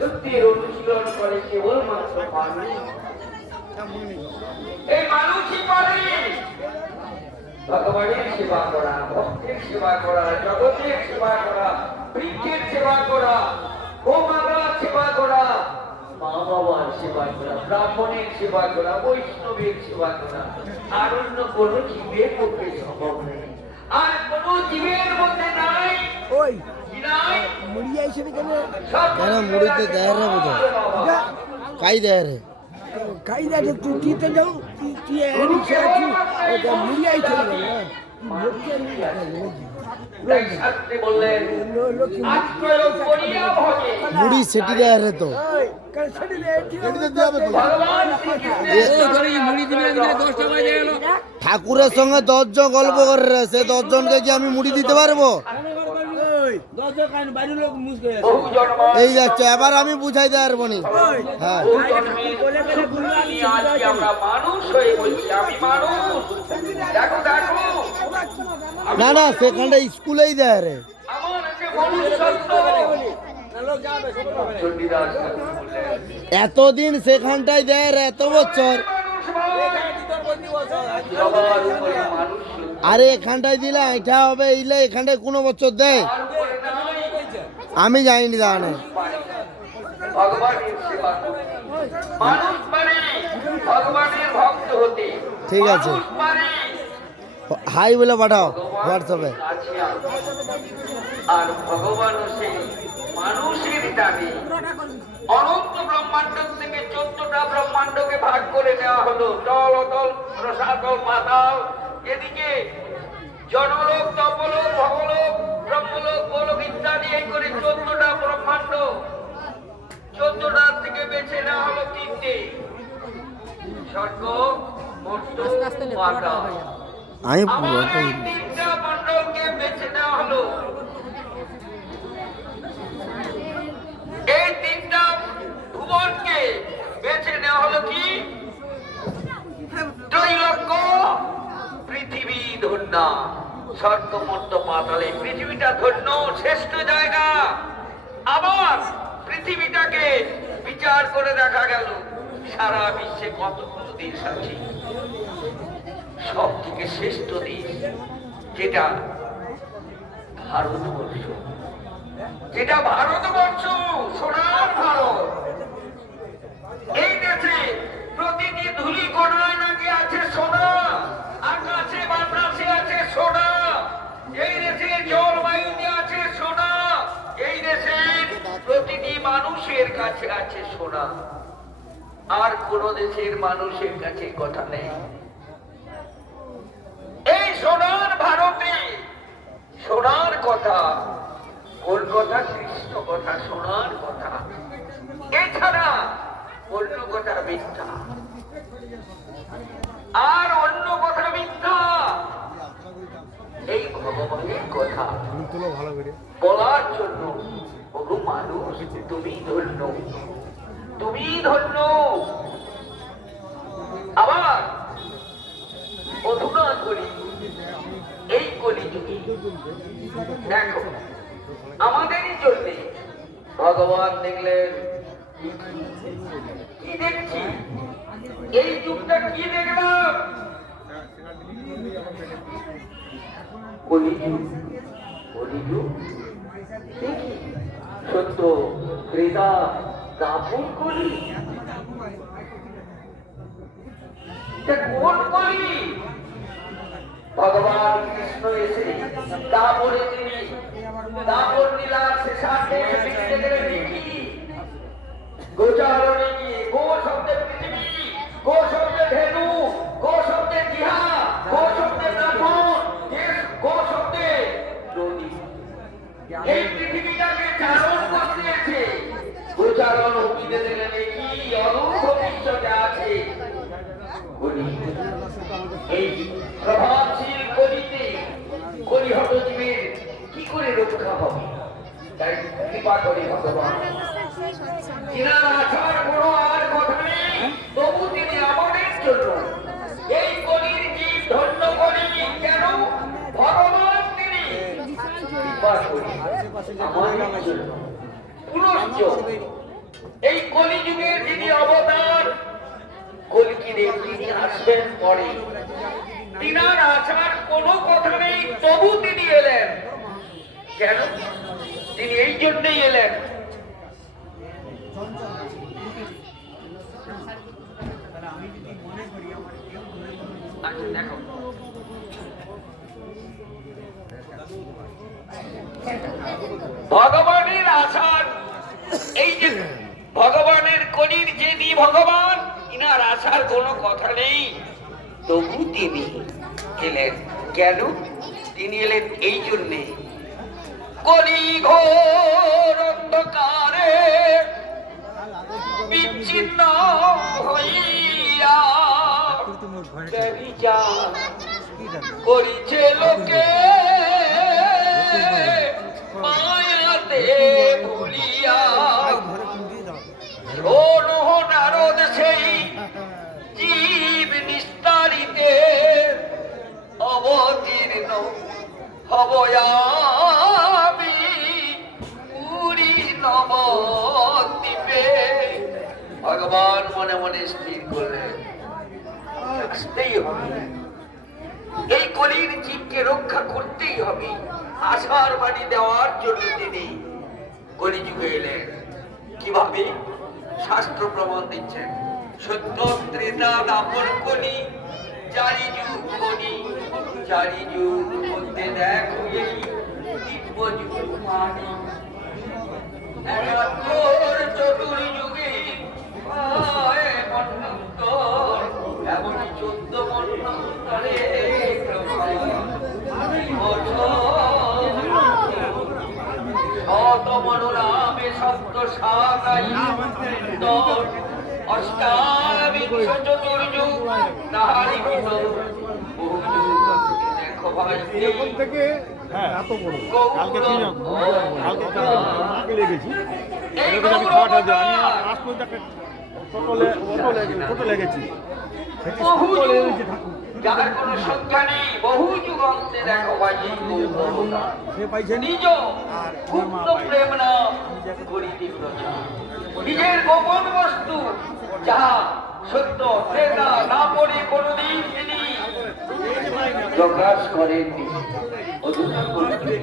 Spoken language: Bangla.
সত্যির অনুশীলন করে কেবলমাত্র মানুষ। এই মানুষই পারে ভগবানের সেবা করা, ভক্তের সেবা করা, জগতের সেবা করা, বৃক্ষের সেবা করা, গোমাতার সেবা করা, মা বাবার সেবা করা, ব্রাহ্মণের সেবা করা, বৈষ্ণবের সেবা করা। আর অন্য কোন জীবের পক্ষে সম্ভব নেই। আর কোন জীবের মধ্যে নাই। ওই মুড়ি আইছে কেন? কেন মুড়িতে দেয় রে বোধ কাই দেয় রে কাই দেয় তুই দিতে যাও তুই মুড়ি আইছে মুড়ি সেটি দেয় রে তো ঠাকুরের সঙ্গে 10 জন গল্প করে রে, সে 10 জনকে কি আমি মুড়ি দিতে পারবো? এই যাচ্ছে এবার আমি বুঝাই দেওয়ার বনি। হ্যাঁ না না সেখানটা স্কুলেই দেয় রে। এতদিন সেখানটাই দেয় রে, এত বছর। আরে এখানটায় দিলে এটা হবে, এইলে এখানটায় কোনো বছর দেয় আমি জানিনি জানে। ঠিক আছে হাই বলে পাঠাও হোয়াটসঅ্যাপে। আর ভগবান সেই মানুষের দাবি অনন্ত ব্রহ্মাণ্ড থেকে 14টা ব্রহ্মাণ্ডকে ভাগ করে নেওয়া হলো। জল অতল রসাতল পাতাল, এদিকে জনলোক তপলোক ভগলোক ব্রহ্মলোক গোলক ইত্যাদি এই করে 14টা ব্রহ্মাণ্ড। 14টার থেকে বেছে নেওয়া হলো 3টে, স্বর্গ মর্ত্য পাতাল। আমি তিনটা মণ্ডলকে বেছে নেওয়া হলো। এই 3টা ভুবনকে বেছে নেওয়া হলো কি? ত্রৈলোক্য পৃথিবী ধন্য, স্বর্গ মর্ত্য পাতালে পৃথিবীটা ধন্য, শ্রেষ্ঠ জায়গা। আবার পৃথিবীটাকে বিচার করে দেখা গেল সারা বিশ্বে কতগুলো দেশ আছে, সব থেকে শ্রেষ্ঠ দেশ যেটা ভারতবর্ষ, যেটা ভারতবর্ষ, সোনার ভারত। এই দেশে প্রতিটি ধূলি কোণায় নাকি আছে সোনা, আকাশে বাতাসে আছে সোনা, এই দেশে জলবায়ুতে আছে সোনা, এই দেশের প্রতিটি মানুষের কাছে আছে সোনা। আর কোন দেশের মানুষের কাছে কথা নেই। এই সোনার ভারতে সোনার কথা, কোন কথা? কৃষ্ণ কথা, সোনার কথা। এছাড়া অন্য কথা মিথ্যা, আর অন্য কথা মিথ্যা। এই ভগবানের কথা বলার জন্য বহু মানুষ তুমি ধন্য, তুমি ধন্য। আবার অধুনা কলি, এই কলিযুগে দেখো আমাদেরই জন্য ভগবান দেখলেন কি দেখছি, এই যুগটা কি দেখলাম? কলিযুগ, কলিযুগ দেখি সত্য ক্রেতা দাপন কলি। কোন কলি? ভগবান কৃষ্ণ এসে তারপরে তিনি দাপন লীলার শেষার্ধে গোচারণে গিয়ে গো শব্দে পৃথিবী, গো শব্দে ধেনু, গো শব্দে জিহা, গো শব্দে ব্রাহ্মণ, গো শব্দে নদী, এই পৃথিবীটাকে চারণ করতেছে। গোচারণ হইতে দিলেন কি অরূপ ভবিষ্যতে আছে। এই প্রভাবশীল কলিতে কলিহত জীবের কি করে রক্ষা হবে? তাই কৃপা করি ভগবান, যিনার আচার কোনো আর কথা নেই, তবু তিনি আমাদের জন্য এই কলির জীব ধন্য করি। কেন? ভগবান তিনি কৃপা করি। আমাদের জন্য পুনশ্চ এই কলিযুগের যিনি অবতার কলিযুগের যিনি আসবেন পরে, তিনার আসার কোনো কথা নেই, তবু তিনি এলেন। কেন? তিনি এই জন্যই এলেন, আচ্ছা দেখো, ভগবানের আসার, এই যে ভগবানের কলির যিনি ভগবান, ইনার আসার কোনো কথা নেই, তবু তিনি এলেন। কেন তিনি এলেন? এই জন্যে কলি ঘোর অন্ধকারে বিচ্ছিন্ন হইয়া ব্যভিচার করিছে লোকে মায়াতে ভুলিয়া। শোনো নারদ সেই জীব নিস্তারিতে অবতীর্ণ হব আমি পুরী নবদ্বীপে। ভগবান মনে মনে স্থির করলেন আসতেই হবে, এই কলির জীবকে রক্ষা করতেই হবে। আশার বাণী দেওয়ার জন্য তিনি কলিযুগে এলেন। কিভাবে? শাস্ত্র প্রমাণ দিচ্ছেন। সত্য ত্রেতা দাপর কলি, চারি যুগ কলি, চারি যুগ মধ্যে দেখো এই দিব্য যুগ মানি। একাত্তর চতুর্যুগে পায় মন্বন্তর, এমনই 14 মন্বন্তরে শত মনোরামে সপ্ত সাতাই দশ অষ্টাবিংশ চতুর্যুগ তাহারি ভিতর বহু যুগ। দেখো ভাই এরকম থেকে এত বড় কালকে কালকে লেগেছি এরকম আমি খাওয়াটা দিই আমি লাস্ট পর্যন্ত একটা ছোট লেগেছি সেটি বহু ছোট যুগ, লেগেছে ঠাকুর যার কোনো সংখ্যা নেই, বহু যুগ অন্তে দেখো ভাই এই গৌরবতা। সে পাইছে নিজ গুপ্ত প্রেম নাম করিতে প্রচার। নিজের গোপন বস্তু যাহা সত্য ত্রেতা না পড়ে কোনদিন তিনি প্রকাশ করেননি। অধুনা কলিযুগে